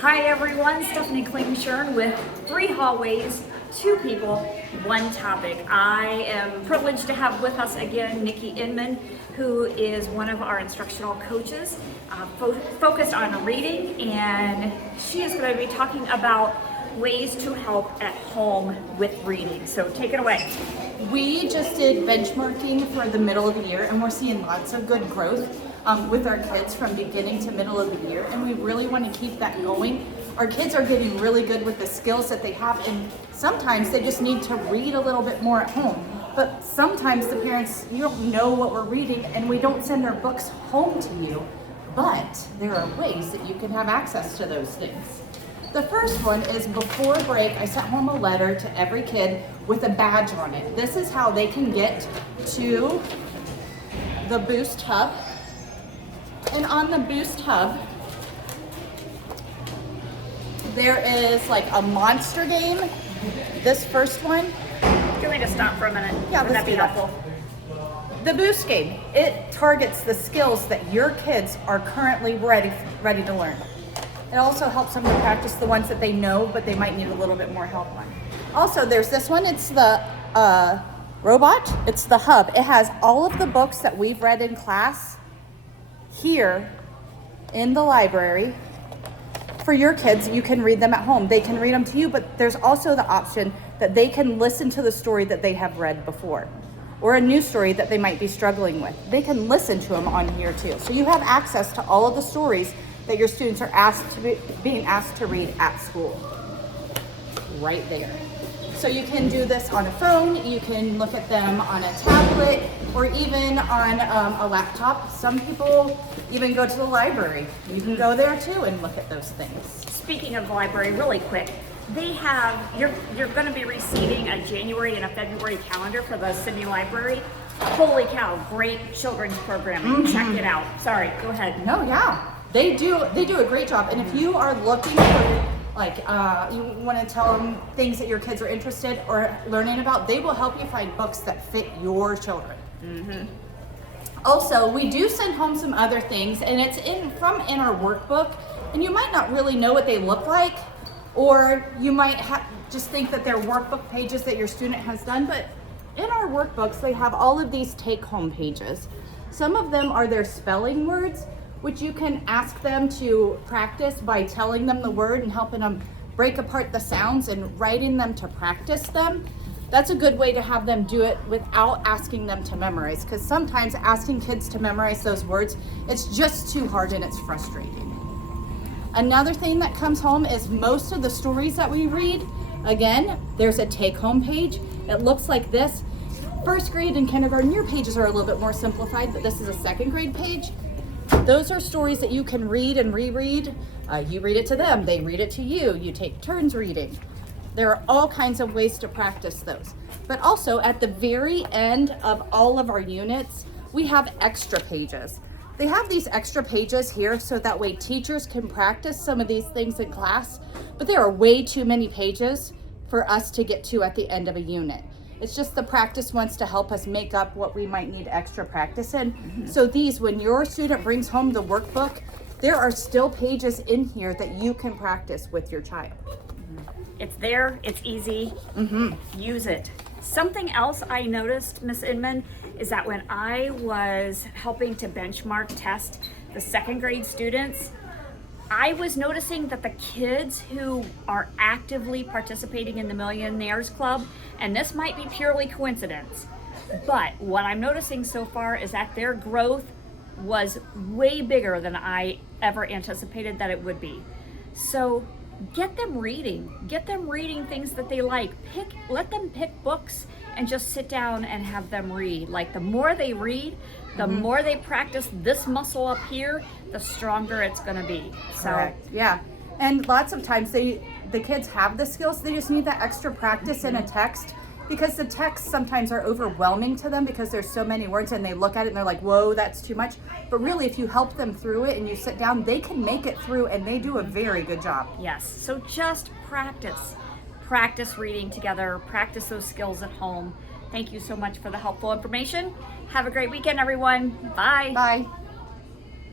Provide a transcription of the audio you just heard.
Hi everyone, Stephanie Klingshern with 3 hallways, 2 people, 1 topic. I am privileged to have with us again Nikki Inman, who is one of our instructional coaches focused on reading, and she is going to be talking about ways to help at home with reading. So take it away. We just did benchmarking for the middle of the year, and we're seeing lots of good growth with our kids from beginning to middle of the year, and we really want to keep that going. Our kids are getting really good with the skills that they have, and sometimes they just need to read a little bit more at home. But sometimes the parents, you don't know what we're reading, and we don't send our books home to you, but there are ways that you can have access to those things. The first one is before break, I sent home a letter to every kid with a badge on it. This is how they can get to the Boost Hub. And on the Boost Hub, there is like a monster game. This first one. Do you want me to stop for a minute? Yeah, would that be helpful? The Boost game, it targets the skills that your kids are currently ready to learn. It also helps them to practice the ones that they know, but they might need a little bit more help on. Also, there's this one. It's the robot. It's the hub. It has all of the books that we've read in class here in the library. For your kids, you can read them at home. They can read them to you, but there's also the option that they can listen to the story that they have read before, or a new story that they might be struggling with. They can listen to them on here too. So you have access to all of the stories that your students are being asked to read at school, right there. So you can do this on a phone, you can look at them on a tablet, or even on a laptop. Some people even go to the library. You can go there too and look at those things. Speaking of the library, really quick, they have, you're going to be receiving a January and a February calendar for the Sydney Library. Holy cow, great children's programming. Check it out. Sorry, go ahead. No, yeah. They do a great job. And if you are looking for, you want to tell them things that your kids are interested or learning about, they will help you find books that fit your children. Also, we do send home some other things, and it's in our workbook, and you might not really know what they look like, or you might just think that they're workbook pages that your student has done, but in our workbooks, they have all of these take-home pages. Some of them are their spelling words, which you can ask them to practice by telling them the word and helping them break apart the sounds and writing them to practice them. That's a good way to have them do it without asking them to memorize, because sometimes asking kids to memorize those words, it's just too hard and it's frustrating. Another thing that comes home is most of the stories that we read, again, there's a take-home page. It looks like this. First grade and kindergarten, your pages are a little bit more simplified, but this is a second grade page. Those are stories that you can read and reread. You read it to them, they read it to you. You take turns reading. There are all kinds of ways to practice those. But also at the very end of all of our units, we have extra pages. They have these extra pages here so that way teachers can practice some of these things in class, but there are way too many pages for us to get to at the end of a unit. It's just the practice ones to help us make up what we might need extra practice in. So these, when your student brings home the workbook, there are still pages in here that you can practice with your child. It's there, it's easy, use it. Something else I noticed, Miss Inman, is that when I was helping to benchmark test the second grade students, I was noticing that the kids who are actively participating in the Millionaires Club, and this might be purely coincidence, but what I'm noticing so far is that their growth was way bigger than I ever anticipated that it would be. So get them reading things that they like. Let them pick books and just sit down and have them read. Like the more they read, the more they practice this muscle up here, the stronger it's gonna be. Correct. Yeah. And lots of times the kids have the skills, they just need that extra practice in a text, because the texts sometimes are overwhelming to them because there's so many words and they look at it and they're like, whoa, that's too much. But really, if you help them through it and you sit down, they can make it through, and they do a very good job. Yes, so just practice. Practice reading together, practice those skills at home. Thank you so much for the helpful information. Have a great weekend, everyone. Bye. Bye.